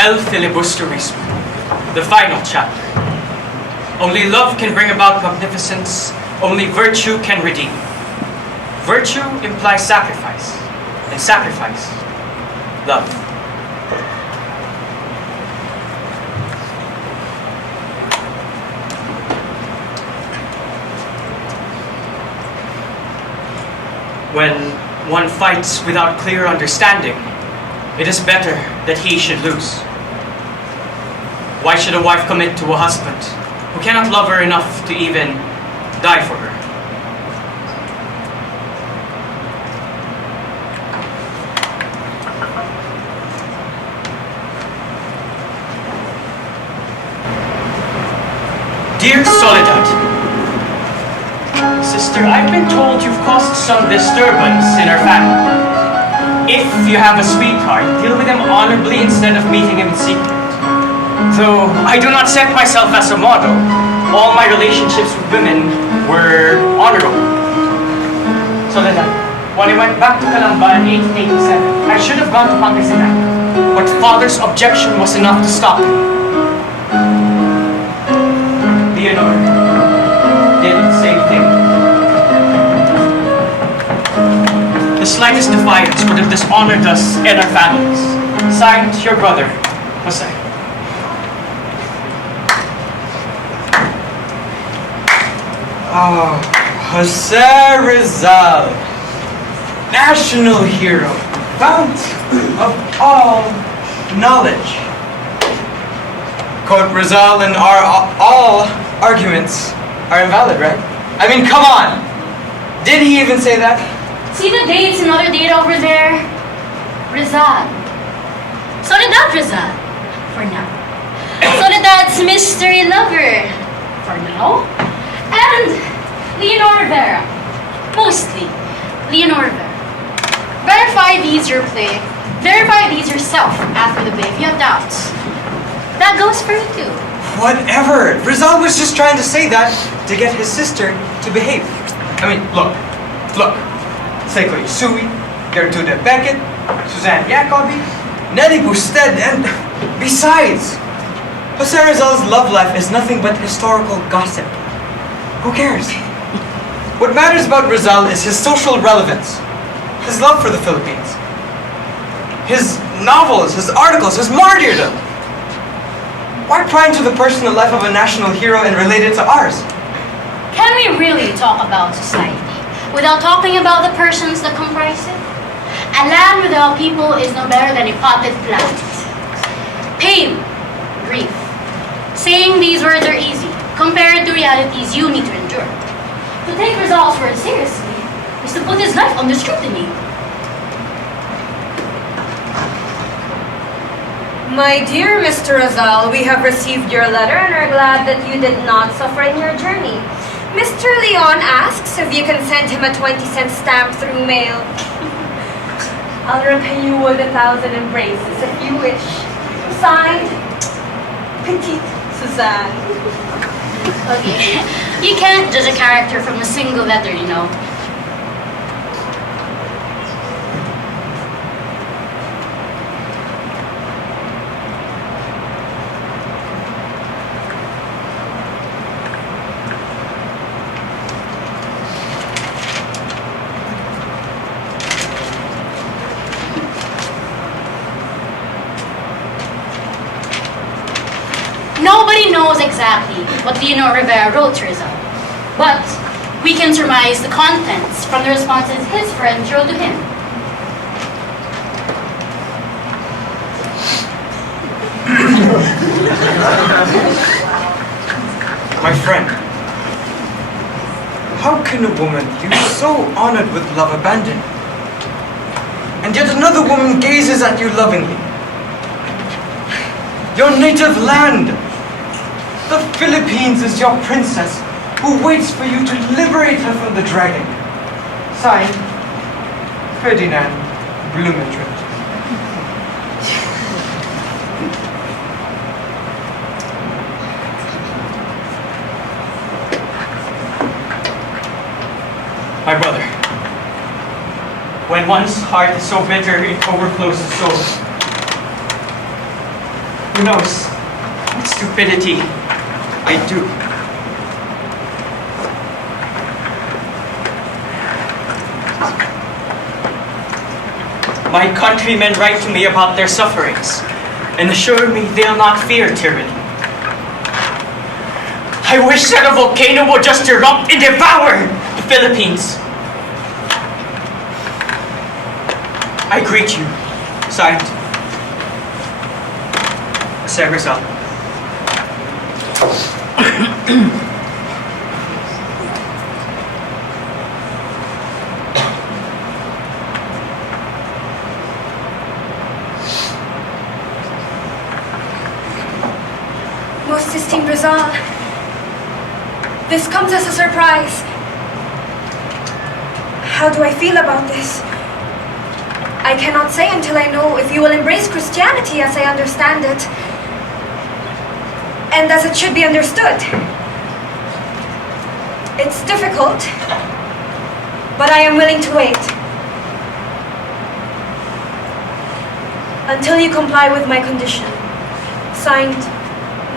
El Filibusterismo, the final chapter. Only love can bring about magnificence, only virtue can redeem. Virtue implies sacrifice, and sacrifice, love. When one fights without clear understanding, it is better that he should lose. Why should a wife commit to a husband who cannot love her enough to even die for her? Dear Soledad, sister, I've been told you've caused some disturbance in our family. If you have a sweetheart, deal with him honorably instead of meeting him in secret. Though I do not set myself as a model, all my relationships with women were honorable. Soledad, when I went back to Calamba in 1887, I should have gone to Pangasinan, but father's objection was enough to stop me. Leonor did the same thing. The slightest defiance would have dishonored us and our families. Signed, your brother, Jose. Oh, Jose Rizal, national hero, fount of all knowledge. Quote Rizal and all arguments are invalid, right? I mean, come on! Did he even say that? See the dates, another date over there? Rizal. Soledad Rizal. For now. Soledad's mystery lover. For now. And Leonor Rivera. Mostly Leonor Rivera. Verify these your play. Verify these yourself after the play if you have doubts. That goes for you too. Whatever. Rizal was just trying to say that to get his sister to behave. I mean, look. Seiko Isui, Gertrude Beckett, Suzanne Jacobi, Nelly Busted, and besides, Jose Rizal's love life is nothing but historical gossip. Who cares? What matters about Rizal is his social relevance, his love for the Philippines, his novels, his articles, his martyrdom. Why pry into the personal life of a national hero and relate it to ours? Can we really talk about society without talking about the persons that comprise it? A land without people is no better than a potted plant. Pain, grief. Saying these words are easy compared to realities you need to endure. To take Rizal's words seriously is to put his life under scrutiny. My dear Mr. Rizal, we have received your letter and are glad that you did not suffer in your journey. Mr. Leon asks if you can send him a 20-cent stamp through mail. I'll repay you with 1,000 embraces if you wish. Signed, Petite Suzanne. Okay, you can't judge a character from a single letter, you know. Nobody knows exactly what Leonor Rivera wrote to Rizal, but we can surmise the contents from the responses his friends wrote to him. My friend, how can a woman you so honored with love abandon you? And yet another woman gazes at you lovingly. Your native land, the Philippines, is your princess who waits for you to liberate her from the dragon. Signed, Ferdinand Blumentritt. My brother, when one's heart is so bitter, it overflows the soul. Who knows what stupidity I do? My countrymen write to me about their sufferings and assure me they'll not fear tyranny. I wish that a volcano would just erupt and devour the Philippines. I greet you, signed, Rizal. Most esteemed Rizal, this comes as a surprise. How do I feel about this? I cannot say until I know if you will embrace Christianity as I understand it, and as it should be understood. It's difficult, but I am willing to wait until you comply with my condition. Signed,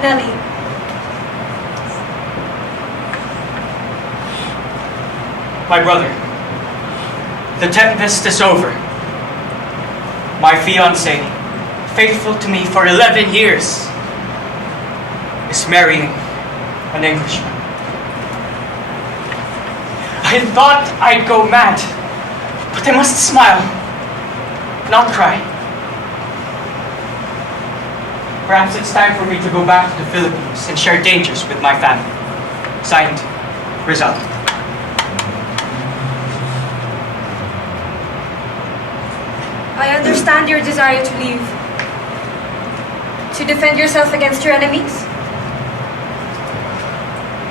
Nelly. My brother, the tempest is over. My fiancée, faithful to me for 11 years, is marrying an Englishman. I thought I'd go mad, but I must smile, not cry. Perhaps it's time for me to go back to the Philippines and share dangers with my family. Signed, Rizal. I understand your desire to leave. To defend yourself against your enemies.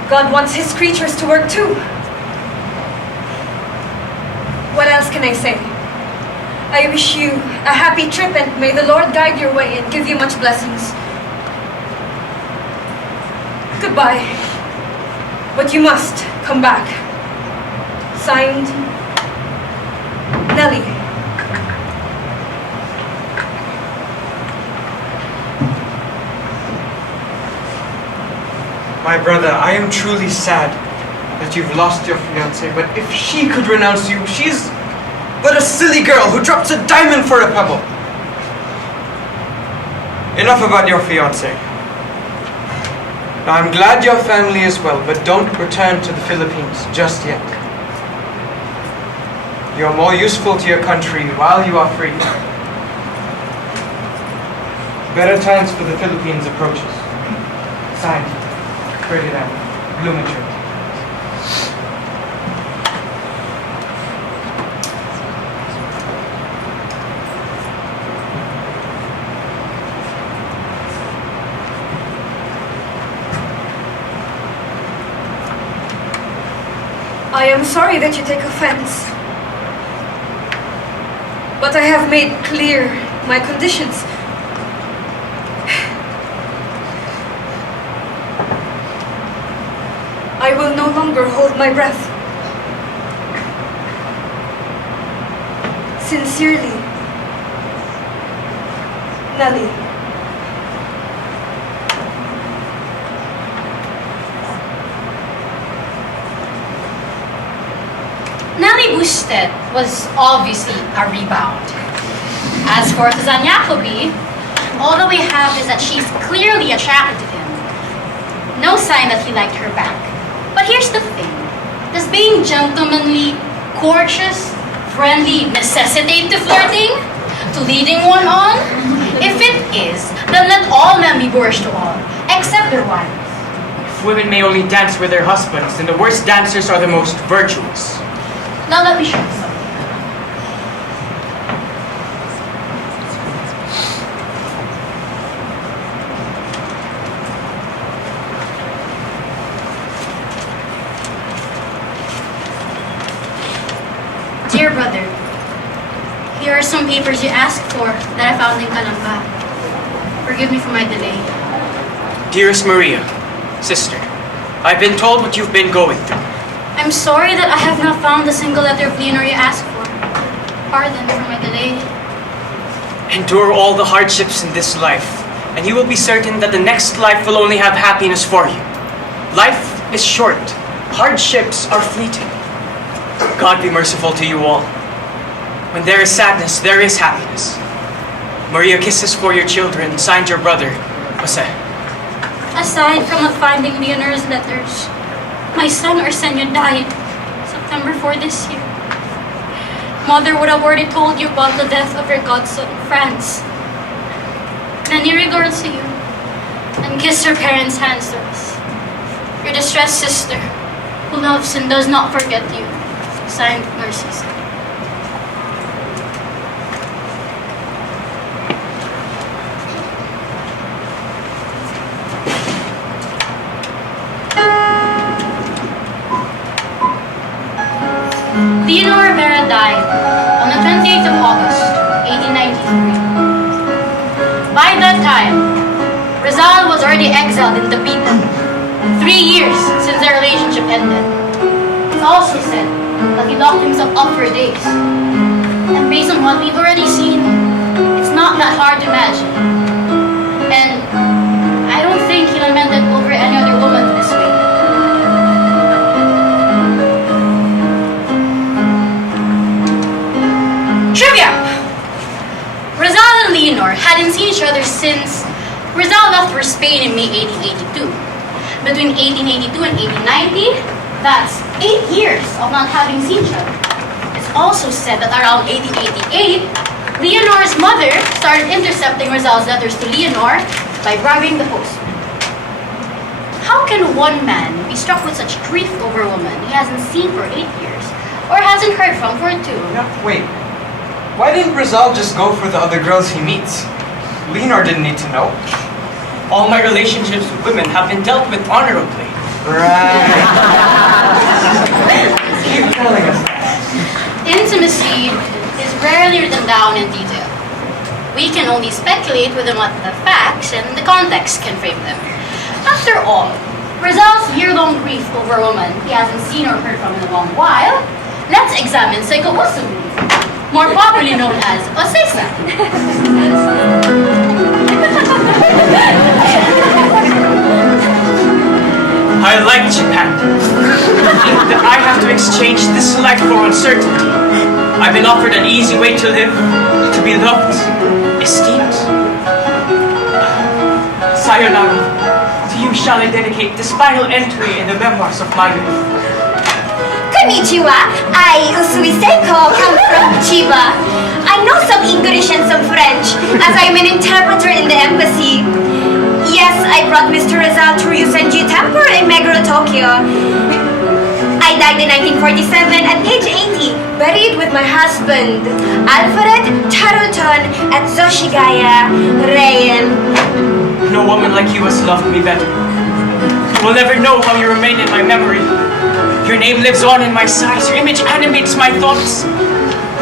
God wants his creatures to work too. What else can I say? I wish you a happy trip and may the Lord guide your way and give you much blessings. Goodbye. But you must come back. Signed, Nelly. My brother, I am truly sad that you've lost your fiancée, but if she could renounce you, she's but a silly girl who drops a diamond for a pebble. Enough about your fiancée. Now, I'm glad your family is well, but don't return to the Philippines just yet. You're more useful to your country while you are free. Better times for the Philippines approaches. Signed, Ferdinand Blumentritt. I am sorry that you take offense, but I have made clear my conditions. I will no longer hold my breath. Sincerely, Nelly. Nelly Busted was obviously a rebound. As for Susan Jacobi, all that we have is that she's clearly attracted to him. No sign that he liked her back. But here's the thing. Does being gentlemanly, courteous, friendly necessitate to flirting? To leading one on? If it is, then let all men be boorish to all, except their wives. If women may only dance with their husbands, then the worst dancers are the most virtuous. Now let me show you something. Dear brother, here are some papers you asked for that I found in Palanca. Forgive me for my delay. Dearest Maria, sister, I've been told what you've been going through. I'm sorry that I have not found the single letter of Leonor you asked for. Pardon for my delay. Endure all the hardships in this life, and you will be certain that the next life will only have happiness for you. Life is short. Hardships are fleeting. God be merciful to you all. When there is sadness, there is happiness. Maria, kisses for your children, signed your brother, Jose. Aside from not finding Leonor's letters, my son Arsenio died September 4 this year. Mother would have already told you about the death of her godson, Franz. Many regards to you, and kiss her parents' hands to us. Your distressed sister, who loves and does not forget you. Signed, Narcissa. Leonor Rivera died on the 28th of August, 1893. By that time, Rizal was already exiled in Tapitan, 3 years since their relationship ended. It's also said that he locked himself up for days. And based on what we've already seen, it's not that hard to imagine. And I don't think he lamented over any other woman this way. Trivia! Rizal and Leonor hadn't seen each other since Rizal left for Spain in May 1882. Between 1882 and 1890, that's 8 years of not having seen each other. It's also said that around 1888, Leonor's mother started intercepting Rizal's letters to Leonor by bribing the postman. How can one man be struck with such grief over a woman he hasn't seen for 8 years, or hasn't heard from for 2? No, wait. Why didn't Rizal just go for the other girls he meets? Leonor didn't need to know. All my relationships with women have been dealt with honorably. Right. Keep telling us. Intimacy is rarely written down in detail. We can only speculate within what the facts and the context can frame them. After all, Rizal's year-long grief over a woman he hasn't seen or heard from in a long while, let's examine psychousuli, more popularly known as Osesa. I like Japan. That I have to exchange this life for uncertainty. I've been offered an easy way to live, to be loved, esteemed. Sayonara, to you shall I dedicate this final entry in the memoirs of my life. Konnichiwa, I Usui Seiko, come from Chiba. I know some English and some French, as I'm an interpreter in the embassy. Yes, I brought Mr. Rizal to Ryusenji Temple in Meguro, Tokyo. I died in 1947 at age 80, buried with my husband, Alfred Taruton, at Zoshigaya, Reien. No woman like you has loved me better. You will never know how you remain in my memory. Your name lives on in my sighs. Your image animates my thoughts.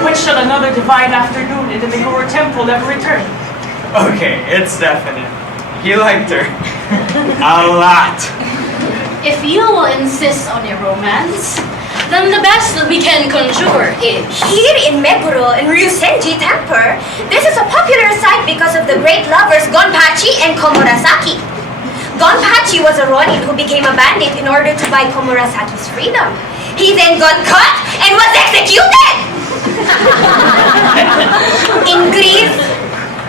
When shall another divine afternoon in the Meguro Temple ever return? Okay, it's definite. He liked her. A lot. If you will insist on a romance, then the best that we can conjure is... Here in Meguro, in Ryusenji Temple, this is a popular site because of the great lovers Gonpachi and Komurasaki. Gonpachi was a ronin who became a bandit in order to buy Komurasaki's freedom. He then got caught and was executed! In grief,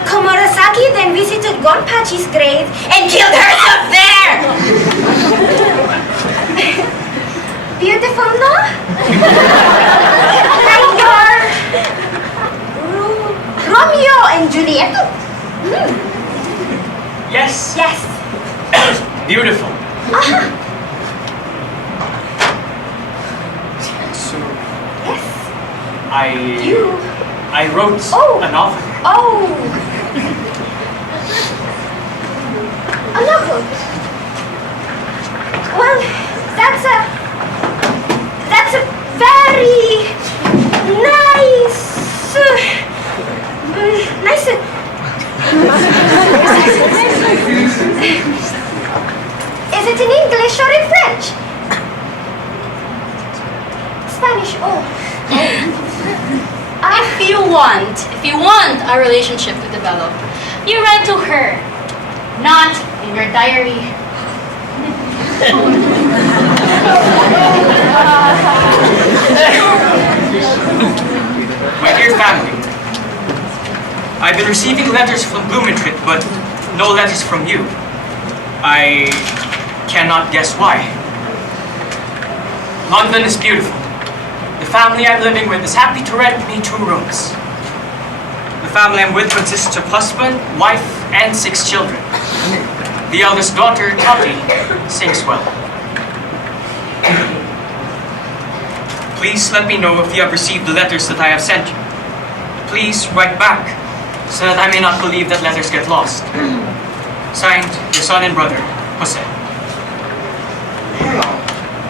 Komurasaki then visited Gonpachi's grave and killed herself there! Beautiful, no? Like your... Romeo and Juliet? Yes. Yes. Beautiful. So, Yes. I wrote Oh. a novel. Oh. A novel. Well, that's a very nice. Is it in English or in French? want a relationship to develop, you write to her, not in your diary. My dear family, I've been receiving letters from Blumentritt, but no letters from you. I cannot guess why. London is beautiful. The family I'm living with is happy to rent me 2 rooms. The family I'm with consists of husband, wife, and 6 children. The eldest daughter, Tati, sings well. Please let me know if you have received the letters that I have sent you. Please write back, so that I may not believe that letters get lost. Signed, your son and brother, Jose. Hang on.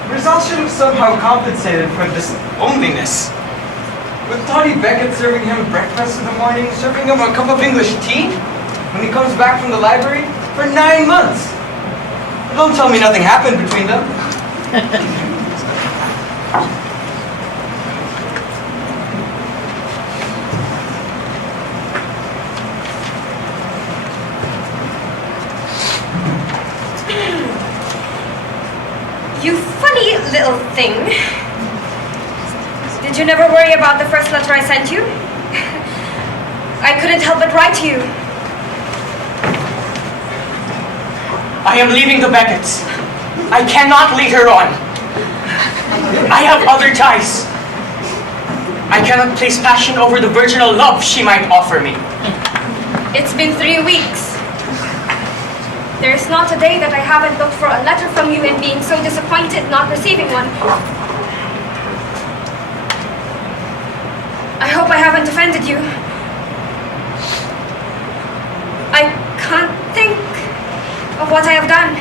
Rizal should have somehow compensated for this loneliness. With Toddy Beckett serving him breakfast in the morning, serving him a cup of English tea when he comes back from the library for 9 months. Don't tell me nothing happened between them. You funny little thing. Did you never worry about the first letter I sent you? I couldn't help but write to you. I am leaving the Becketts. I cannot lead her on. I have other ties. I cannot place passion over the virginal love she might offer me. It's been 3 weeks. There's not a day that I haven't looked for a letter from you and being so disappointed not receiving one. I hope I haven't offended you. I can't think of what I have done.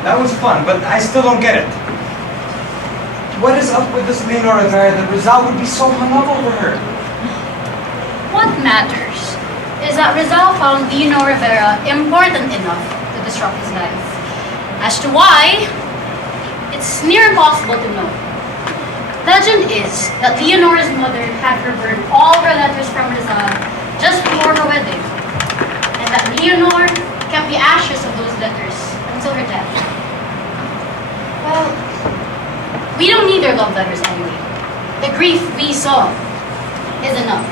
That was fun, but I still don't get it. What is up with this Leonora Vera that Rizal would be so hung up over her? What matters is that Rizal found Leonor Rivera important enough to disrupt his life. As to why, it's near impossible to know. Legend is that Leonora's mother had her burn all her letters from Rizal just before her wedding, and that Leonor kept the ashes of those letters until her death. Well, we don't need their love letters anyway. The grief we saw is enough.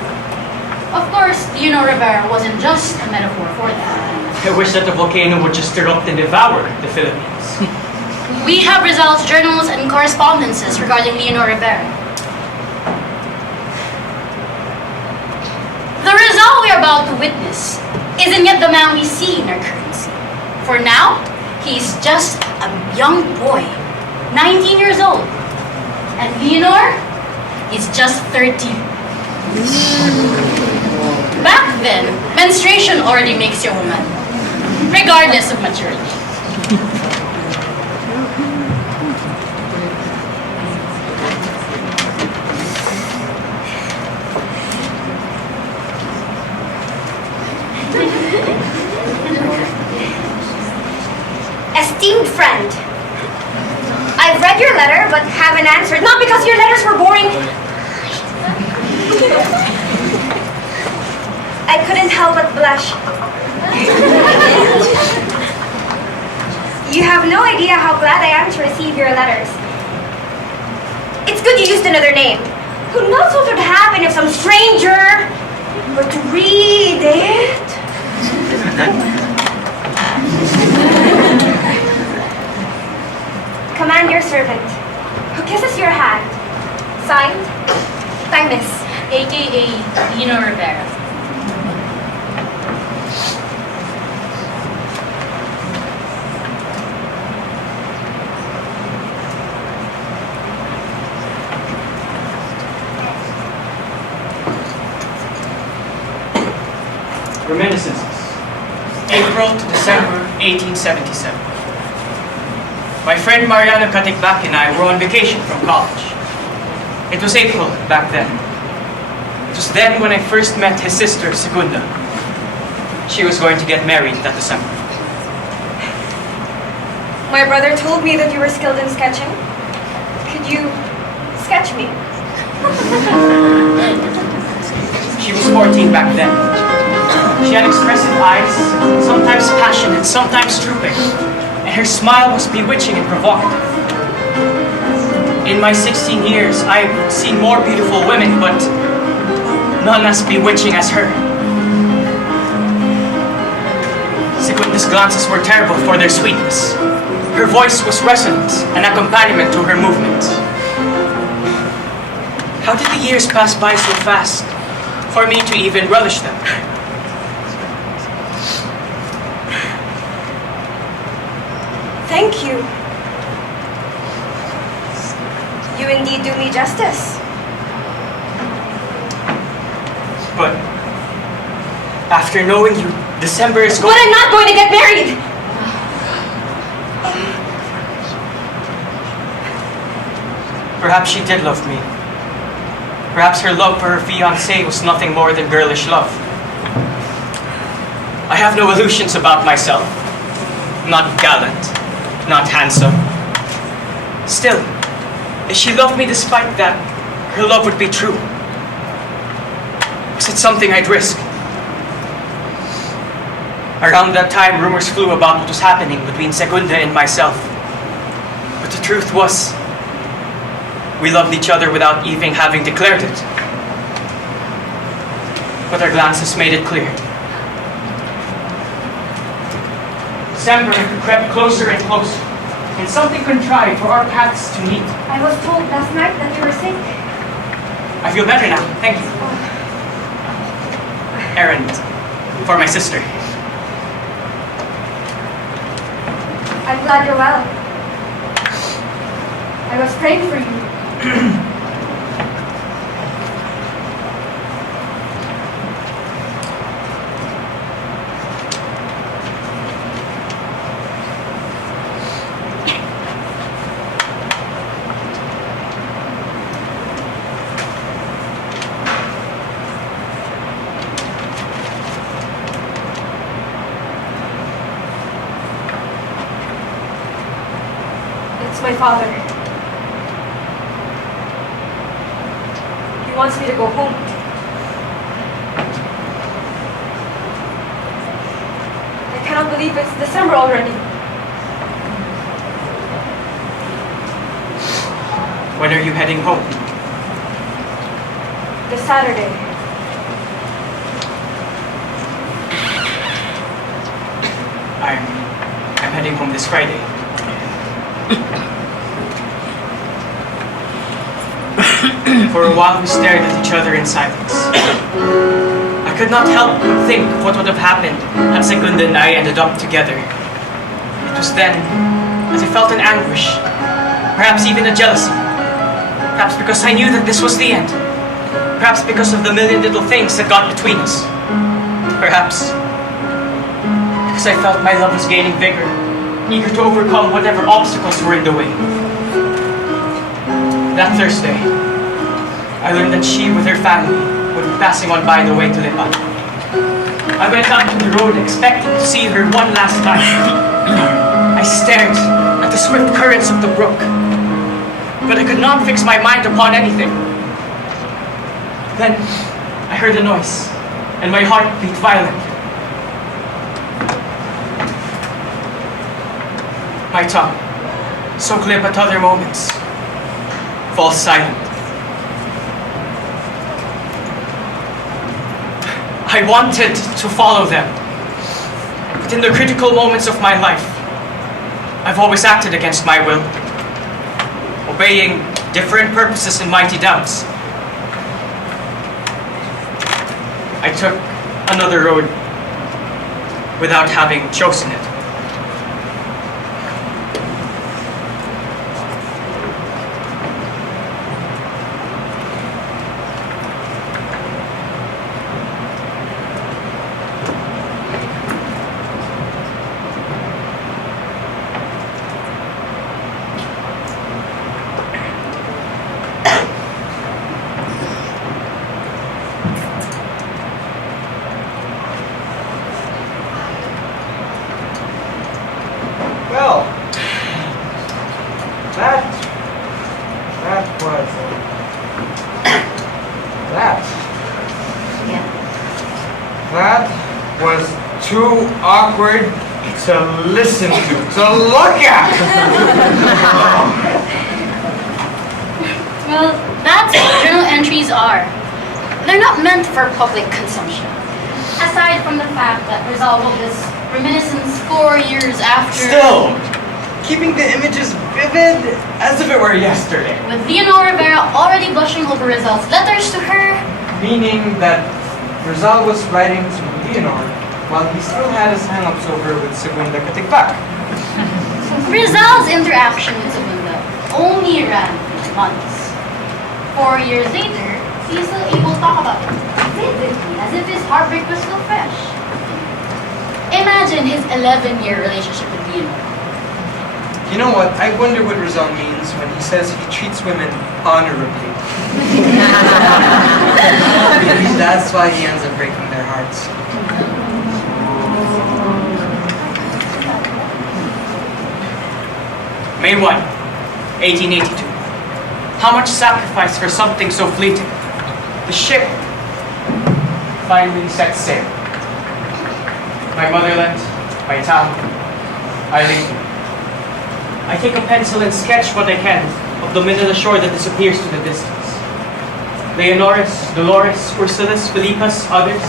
Of course, Leonor Rivera wasn't just a metaphor for that. I wish that the volcano would just erupt and devour the Philippines. We have Rizal's journals and correspondences regarding Leonor Rivera. The Rizal we are about to witness isn't yet the man we see in our currency. For now, he's just a young boy, 19 years old. And Leonor is just 13. Back then, menstruation already makes you a woman, regardless of maturity. Esteemed friend, I've read your letter but haven't answered, not because your letters were boring. I couldn't help but blush. You have no idea how glad I am to receive your letters. It's good you used another name. Who knows what would happen if some stranger were to read it? Command your servant, who kisses your hand. Signed, Taimis, A.K.A. Leonor Rivera. Reminiscences. April to December 1877. My friend Mariano Katikbak and I were on vacation from college. It was April back then. It was then when I first met his sister, Segunda. she was going to get married that December. My brother told me that you were skilled in sketching. Could you sketch me? She was 14 back then. She had expressive eyes, sometimes passionate, sometimes drooping, and her smile was bewitching and provocative. In my 16 years, I've seen more beautiful women, but none as bewitching as her. Secunda's glances were terrible for their sweetness. Her voice was resonant, an accompaniment to her movements. How did the years pass by so fast for me to even relish them? Thank you. You indeed do me justice. But after knowing you, December is going. But I'm not going to get married! Perhaps she did love me. Perhaps her love for her fiancé was nothing more than girlish love. I have no illusions about myself. Not gallant, not handsome. Still, if she loved me despite that, her love would be true. Was it something I'd risk? Around that time, rumors flew about what was happening between Secunda and myself. But the truth was, we loved each other without even having declared it. But our glances made it clear. December crept closer and closer, and something contrived for our paths to meet. I was told last night that you were sick. I feel better now, thank you. Errand for my sister. I'm glad you're well. I was praying for you. It's my father. He wants me to go home. I cannot believe it's December already. When are you heading home? This Saturday. I'm heading home this Friday. For a while we stared at each other in silence. I could not help but think of what would have happened had Secunda and I ended up together. It was then as I felt an anguish, perhaps even a jealousy. Perhaps because I knew that this was the end. Perhaps because of the million little things that got between us. Perhaps because I felt my love was gaining vigor, eager to overcome whatever obstacles were in the way. That Thursday, I learned that she, with her family, would be passing on by the way to Lipa. I went out to the road expecting to see her one last time. I stared at the swift currents of the brook, but I could not fix my mind upon anything. Then, I heard a noise, and my heart beat violently. My tongue, so glib at other moments, falls silent. I wanted to follow them, but in the critical moments of my life, I've always acted against my will, obeying different purposes and mighty doubts. I took another road without having chosen it. That was too awkward to listen to look at! Well, that's what journal entries are. They're not meant for public consumption. Aside from the fact that Rizal wrote this reminiscence 4 years after... Still, keeping the images vivid as if it were yesterday. With Leonor Rivera already blushing over Rizal's letters to her. Meaning that Rizal was writing to Leonor while he still had his hang-ups over with Segunda Katigbak. Rizal's interaction with Segunda only ran for months. 4 years later, he's still able to talk about it vividly, as if his heartbreak was still fresh. Imagine his 11-year relationship with Leonor. You know what? I wonder what Rizal means when he says he treats women honorably. Maybe that's why he ends up breaking their hearts. May 1, 1882. How much sacrifice for something so fleeting? The ship finally set sail. My motherland, my town, I leave. I take a pencil and sketch what I can of the middle shore that disappears to the distance. Leonoris, Dolores, Ursulus, Felipas, others.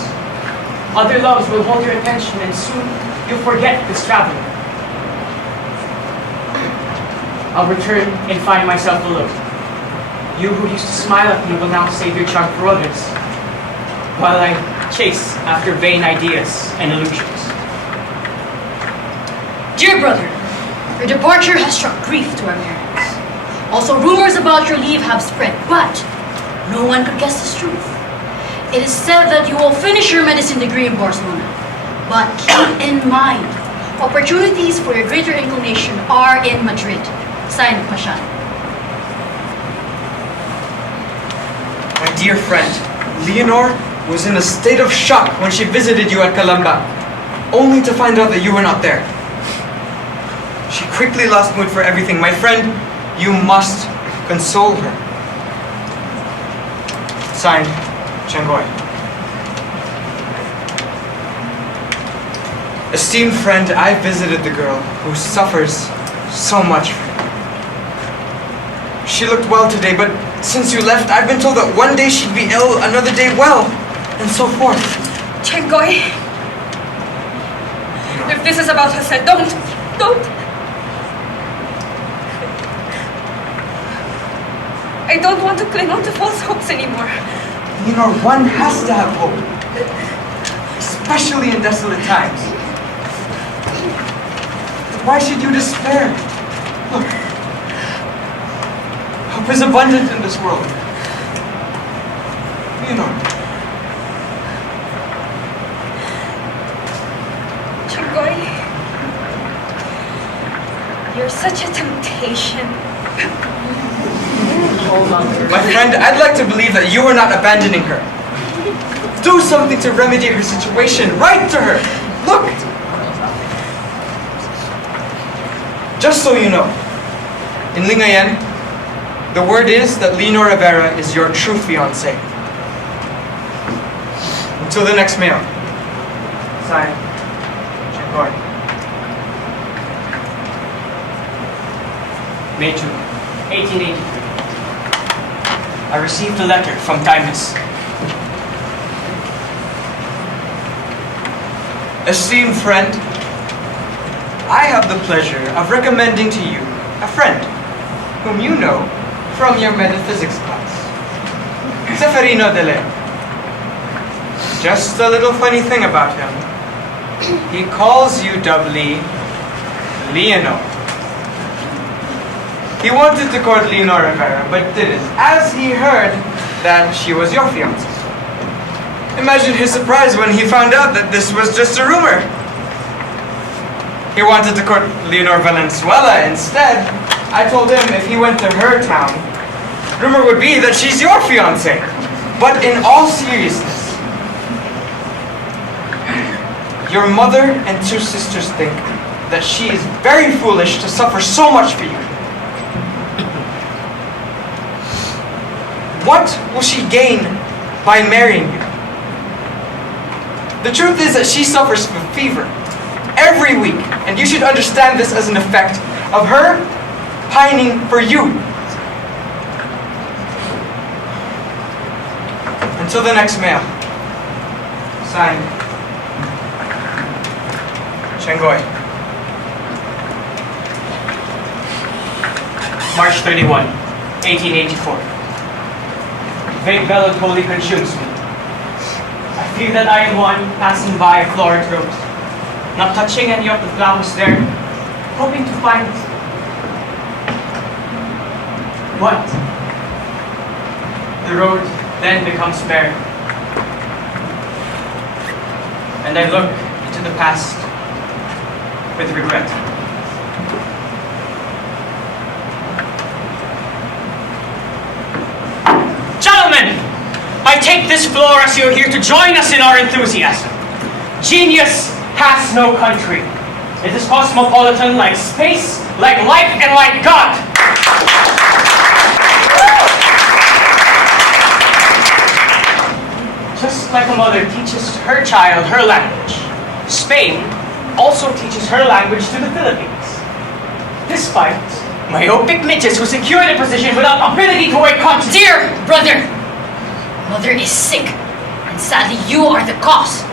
Other loves will hold your attention and soon you'll forget this traveler. I'll return and find myself alone. You who used to smile at me will now save your charm for others, while I chase after vain ideas and illusions. Dear brother, your departure has struck grief to our parents. Also, rumors about your leave have spread, but no one could guess this truth. It is said that you will finish your medicine degree in Barcelona, but keep in mind, opportunities for your greater inclination are in Madrid. Signed, Pashan. My dear friend, Leonor was in a state of shock when she visited you at Calamba, only to find out that you were not there. She quickly lost mood for everything. My friend, you must console her. Signed, Changoy. Esteemed friend, I visited the girl who suffers so much. She looked well today, but since you left, I've been told that one day she'd be ill, another day well, and so forth. Chengoy, if this is about Jose, don't. I don't want to cling on to false hopes anymore. You know, one has to have hope, especially in desolate times. Why should you despair? Look, hope is abundant in this world. You know. Chengoy, you're such a temptation. My friend, I'd like to believe that you are not abandoning her. Do something to remedy her situation. Write to her. Look. Just so you know, in Lingayen, the word is that Leonor Rivera is your true fiancé. Until the next mail. Signed, Changoy. May 2, 1883. I received a letter from Taimis. Esteemed friend, I have the pleasure of recommending to you a friend whom you know from your metaphysics class, Zeferino de Leon. Just a little funny thing about him. He calls you doubly Leonor. He wanted to court Leonor Rivera, but didn't, as he heard that she was your fiancé. Imagine his surprise when he found out that this was just a rumor. He wanted to court Leonor Valenzuela instead. I told him if he went to her town, rumor would be that she's your fiancé. But in all seriousness, your mother and two sisters think that she is very foolish to suffer so much for you. What will she gain by marrying you? The truth is that she suffers from fever every week, and you should understand this as an effect of her pining for you. Until the next mail. Signed, Shangoy. March 31, 1884. Vague melancholy consumes me. I feel that I am one passing by Floret Road, not touching any of the flowers there, hoping to find what? The road then becomes bare, and I look into the past with regret. Gentlemen, I take this floor as you're here to join us in our enthusiasm. Genius has no country. It is cosmopolitan like space, like life, and like God. Just like a mother teaches her child her language, Spain also teaches her language to the Philippines. Despite myopic midgets who secure the position without ability to weigh conscience. Dear brother, mother is sick, and sadly you are the cause.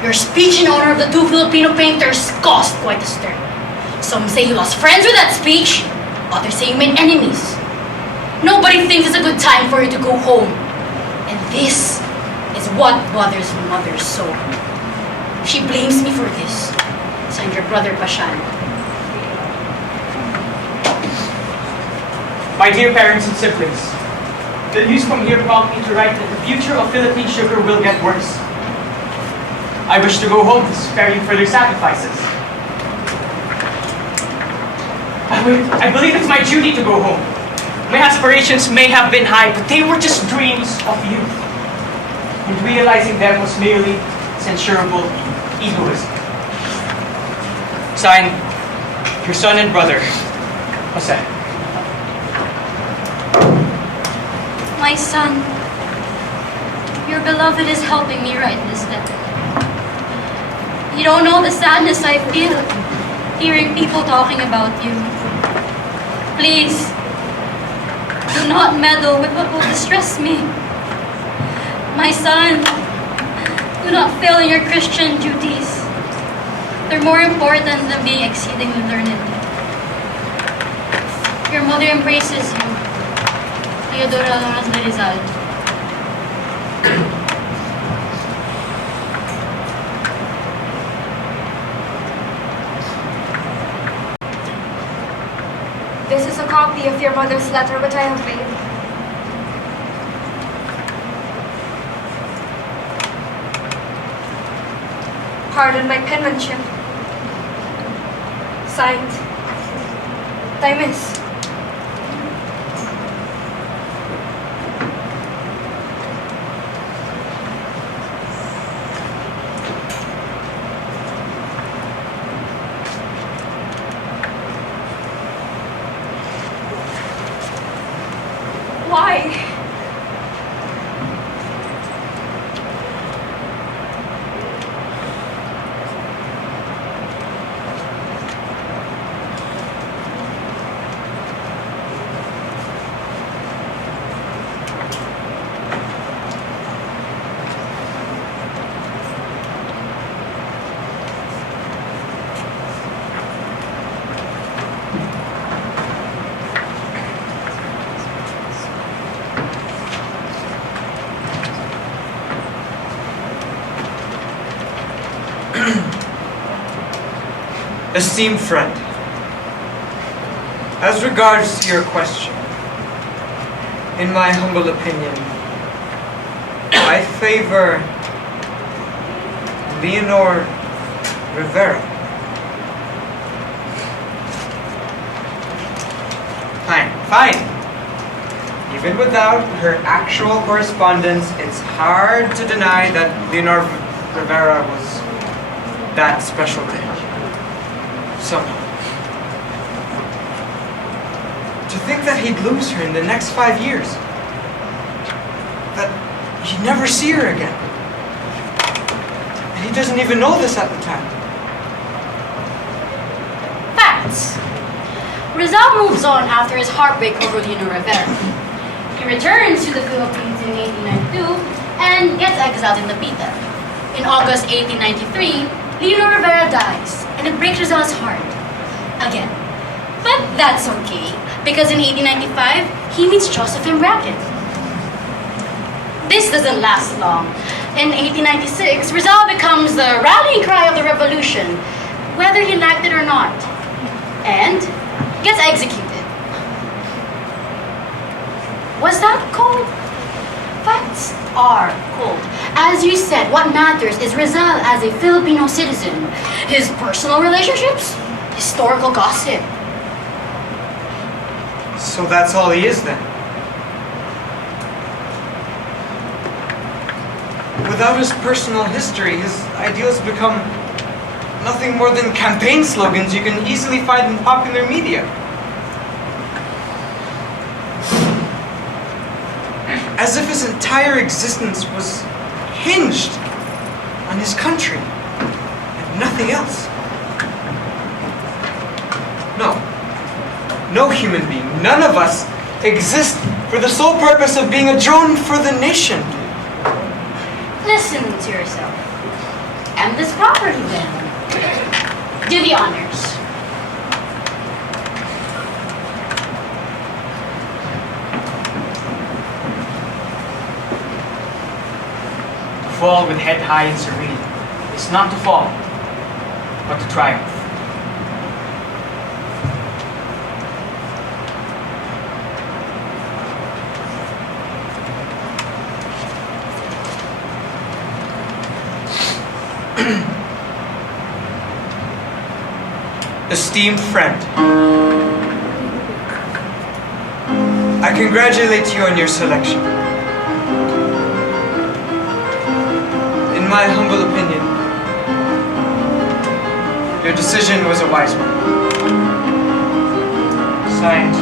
Your speech in honor of the two Filipino painters caused quite a stir. Some say you lost friends with that speech, others say you made enemies. Nobody thinks it's a good time for you to go home, and this is what bothers mother so. She blames me for this. Signed, your brother Pashan. My dear parents and siblings, the news from here prompt me to write that the future of Philippine sugar will get worse. I wish to go home to spare you further sacrifices. I believe it's my duty to go home. My aspirations may have been high, but they were just dreams of youth. And realizing them was merely censurable egoism. Signed, your son and brother, Jose. My son, your beloved is helping me write this letter. You don't know the sadness I feel hearing people talking about you. Please, do not meddle with what will distress me. My son, do not fail in your Christian duties. They're more important than being exceedingly learned. Your mother embraces you. Theodora Loras de Rizal. This is a copy of your mother's letter which I have made. Pardon my penmanship. Signed, Taimis. Why? Esteemed friend, as regards to your question, in my humble opinion, I favor Leonor Rivera. Fine. Even without her actual correspondence, it's hard to deny that Leonor Rivera was that special to him. Somehow. To think that he'd lose her in the next 5 years. That he'd never see her again. And he doesn't even know this at the time. Facts. Rizal moves on after his heartbreak over Lino Rivera. He returns to the Philippines in 1892 and gets exiled in Lapita. In August 1893, Lino Rivera dies, and it breaks Rizal's heart. Again. But that's okay, because in 1895, he meets Josephine Brackett. This doesn't last long. In 1896, Rizal becomes the rallying cry of the revolution, whether he liked it or not, and gets executed. Was that cold? Facts are cold. As you said, what matters is Rizal as a Filipino citizen. His personal relationships, historical gossip. So that's all he is then? Without his personal history, his ideals become nothing more than campaign slogans you can easily find in popular media. As if his entire existence was hinged on his country and nothing else. No human being, none of us exist for the sole purpose of being a drone for the nation. Listen to yourself. And this property then. Do the honors. To fall with head high and serene is not to fall, but to triumph. Esteemed friend, I congratulate you on your selection. In my humble opinion, your decision was a wise one. Signed,